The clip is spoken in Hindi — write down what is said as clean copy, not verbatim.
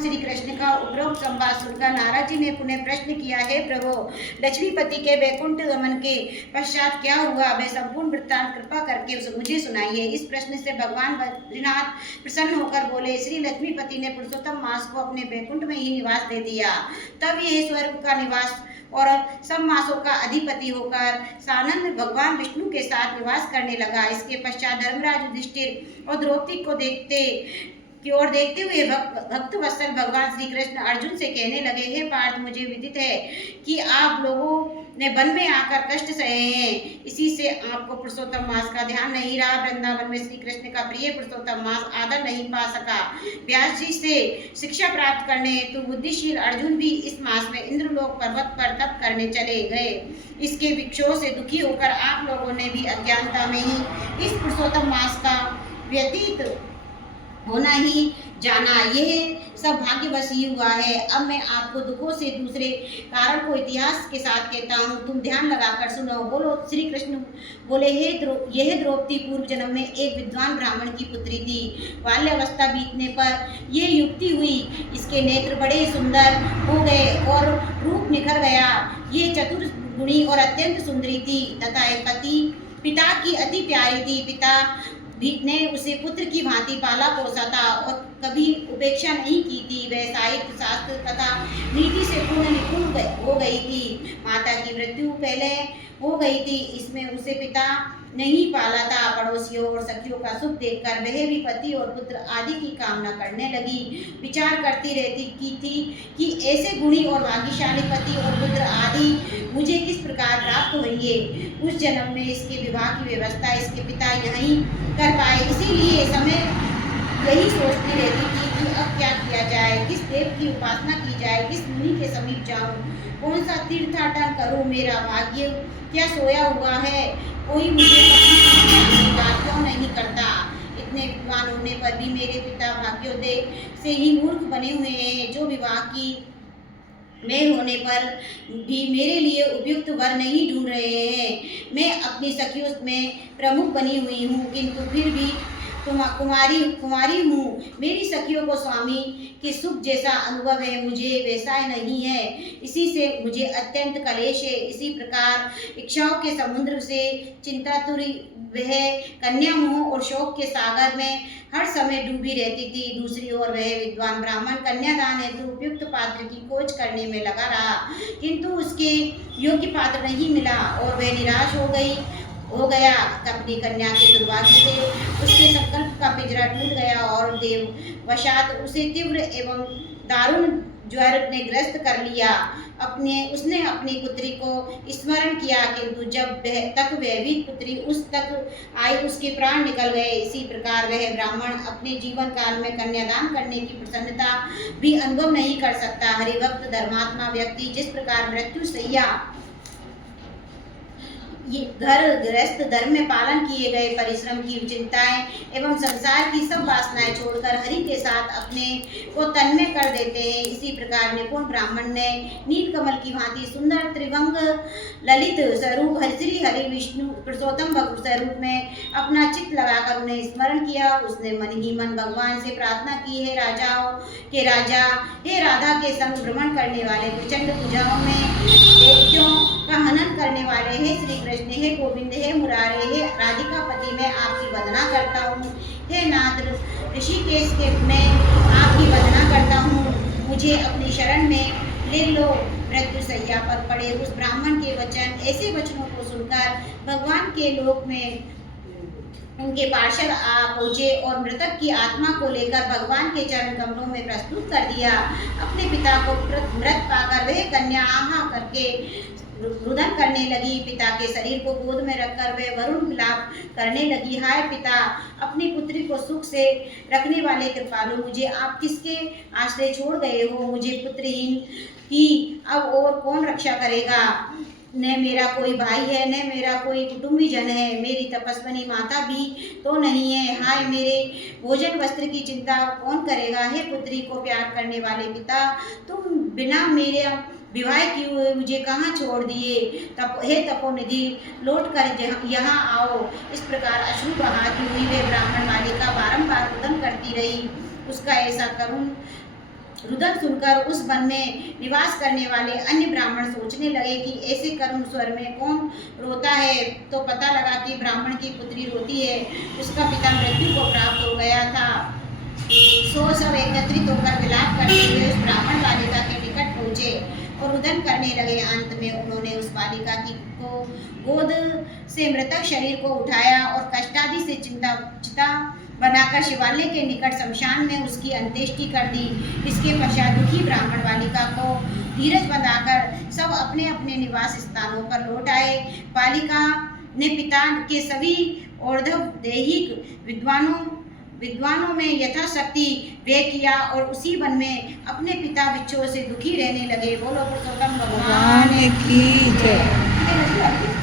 श्री कृष्ण का उपरोक्त संवाद सुनकर नारद जी ने पुनः प्रश्न किया, हे प्रभु, लक्ष्मीपति के वैकुंठ गमन के पश्चात क्या हुआ, वह संपूर्ण वृत्तांत कृपा करके मुझे सुनाइए। इस प्रश्न से भगवान बद्रीनाथ प्रसन्न होकर बोले, श्री लक्ष्मीपति ने पुरुषोत्तम मास को अपने वैकुंठ में ही निवास दे दिया। तब यह स्वर्ग का निवास और सब मासों का अधिपति होकर सानंद भगवान विष्णु के साथ निवास करने लगा। इसके पश्चात धर्मराज युधिष्ठिर और द्रौपदी को की ओर देखते हुए भक्त वत्सल भगवान श्री कृष्ण अर्जुन से कहने लगे, हे पार्थ, मुझे विदित है कि आप लोगों ने वन में आकर कष्ट सहे हैं, इसी से आपको पुरुषोत्तम मास का ध्यान नहीं रहा। वृंदावन में श्री कृष्ण का प्रिय पुरुषोत्तम मास आदर नहीं पा सका। व्यास जी से शिक्षा प्राप्त करने हेतु बुद्धिशील अर्जुन भी इस मास में इंद्रलोक पर्वत पर तप करने चले गए। इसके विक्षोभ से दुखी होकर आप लोगों ने भी अज्ञानता में ही इस पुरुषोत्तम मास का व्यतीत होना ही जाना। यह सब भाग्यवश ही हुआ है। अब मैं आपको दुखों से दूसरे कारण को इतिहास के साथ कहता हूँ, तुम ध्यान लगाकर सुनो। बोलो श्री कृष्ण बोले, यह द्रौपदी पूर्व जन्म में एक विद्वान ब्राह्मण की पुत्री थी। बाल्यावस्था बीतने पर यह युक्ति हुई, इसके नेत्र बड़े सुंदर हो गए और रूप निखर गया। ये चतुर्गुणी और अत्यंत सुंदरी थी तथा एक पिता की अति प्यारी थी। पिता ने उसे पुत्र की भांति पाला पोसा था और कभी उपेक्षा नहीं की थी। वह साहित्य, शास्त्र तथा नीति से पूर्ण निपुण हो गई थी। माता की मृत्यु पहले हो गई थी, इसमें उसे पिता नहीं पाला था। पड़ोसियों और सखियों का सुख देखकर वह भी पति और पुत्र आदि की कामना करने लगी। विचार करती रहती की थी कि ऐसे गुणी और भाग्यशाली पति और पुत्र आदि मुझे किस प्रकार प्राप्त होंगे। उस जन्म में इसके विवाह की व्यवस्था इसके पिता यहीं कर पाए, इसीलिए समय यही सोचती रहती थी कि अब क्या किया जाए, किस देव की उपासना की जाए, किस मुनि के समीप जाऊं, कौन सा तीर्थाटन करूं। मेरा भाग्य क्या सोया हुआ है, कोई मुझे क्यों नहीं करता। इतने विद्वान होने पर भी मेरे पिता भाग्योदय से ही मूर्ख बने हुए हैं, जो विवाह की मेल होने पर भी मेरे लिए उपयुक्त वर नहीं ढूंढ रहे हैं। मैं अपनी सखियों में प्रमुख बनी हुई हूँ, किंतु फिर भी कुमारी हूँ। मेरी सखियों को स्वामी के सुख जैसा अनुभव है, मुझे वैसा नहीं है। इसी से मुझे अत्यंत कलेश है। इसी प्रकार इच्छाओं के समुद्र से चिंतातुरी वह कन्या मोह और शोक के सागर में हर समय डूबी रहती थी। दूसरी ओर वह विद्वान ब्राह्मण कन्यादान हेतु उपयुक्त पात्र की खोज करने में लगा रहा, किंतु उसके योग्य पात्र नहीं मिला और वह निराश हो गया। अपनी कन्या के दुर्भाग्य से उसके संकल्प का पिंजरा टूट गया और देव वशात उसे तीव्र एवं दारुण ज्वर ने ग्रस्त कर लिया। उसने अपनी पुत्री को स्मरण किया, किंतु जब तक वह भी पुत्री उस तक आई उसके प्राण निकल गए। इसी प्रकार वह ब्राह्मण अपने जीवन काल में कन्यादान करने की प्रसन्नता भी अनुभव नहीं कर सकता। हरिभक्त धर्मात्मा व्यक्ति जिस प्रकार मृत्यु सैया ये घर गृहस्थ धर्म में पालन किए गए परिश्रम की चिंताएं एवं संसार की सब वासनाएं छोड़कर हरि के साथ अपने को तन्मय कर देते हैं, इसी प्रकार निपुण ब्राह्मण ने नीलकमल की भांति सुंदर त्रिभंग ललित स्वरूप श्री हरि विष्णु पुरुषोत्तम स्वरूप में अपना चित्त लगाकर उन्हें स्मरण किया। उसने मन ही मन भगवान से प्रार्थना की, हे राजाओं के राजा, हे राधा के संग भ्रमण करने वाले, प्रचंड पूजाओं में दैत्यों का हनन करने वाले, हे श्री कृष्ण, हे गोविंद, हे मुरारे, हे राधिका पति, मैं आपकी वंदना करता हूँ। हे नाथ ऋषिकेश के मैं आपकी वंदना करता हूँ। मुझे अपनी शरण में ले लो। मृत्यु सैया पर पड़े उस ब्राह्मण के वचन, ऐसे वचनों को सुनकर भगवान के लोक में उनके पार्षद आ पहुंचे और मृतक की आत्मा को लेकर भगवान के चरण कमलों में प्रस्तुत कर दिया। अपने पिता को मृत पाकर वह कन्या आहा करके रुदन करने लगी। पिता के शरीर को गोद में रखकर वह वरुण विलाप करने लगी, हाय पिता, अपनी पुत्री को सुख से रखने वाले कृपालु, मुझे आप किसके आश्रय छोड़ गए हो। मुझे पुत्रहीन की अब और कौन रक्षा करेगा। न मेरा कोई भाई है, न मेरा कोई कुटुंबी जन है, मेरी तपस्विनी माता भी तो नहीं है। हाय, मेरे भोजन वस्त्र की चिंता कौन करेगा। हे पुत्री को प्यार करने वाले पिता, तुम बिना मेरे विवाह किए हुए मुझे कहाँ छोड़ दिए। हे तपोनिधि, लौट कर यहाँ आओ। इस प्रकार अश्रु बहाती हुई वे ब्राह्मण बालिका बारंबार रुदन करती रही। उसका ऐसा करुण रुदन सुनकर उस वन में निवास करने वाले अन्य ब्राह्मण सोचने लगे कि ऐसे करुण स्वर में कौन रोता है। तो पता लगा कि ब्राह्मण की पुत्री रोती है, उसका पिता मृत्यु को प्राप्त हो गया था। सो सब एकत्रित होकर विलाप करते हुए उस ब्राह्मण बालिका के निकट पहुंचे और रुदन करने लगे। अंत में उन्होंने उस बालिका को गोद से मृतक शरीर को उठाया और कष्टादि से चिता बनाकर शिवालय के निकट शमशान में उसकी अंत्येष्टि कर दी। इसके पश्चात दुखी ब्राह्मण बालिका को धीरज बंधाकर सब अपने अपने निवास स्थानों पर लौट आए। बालिका ने पिता के सभी और्ध्व दैहिक विद्वानों में यथाशक्ति व्यय किया और उसी वन में अपने पिता विच्छोह से दुखी रहने लगे। बोलो पुरुषोत्तम भगवान की जय।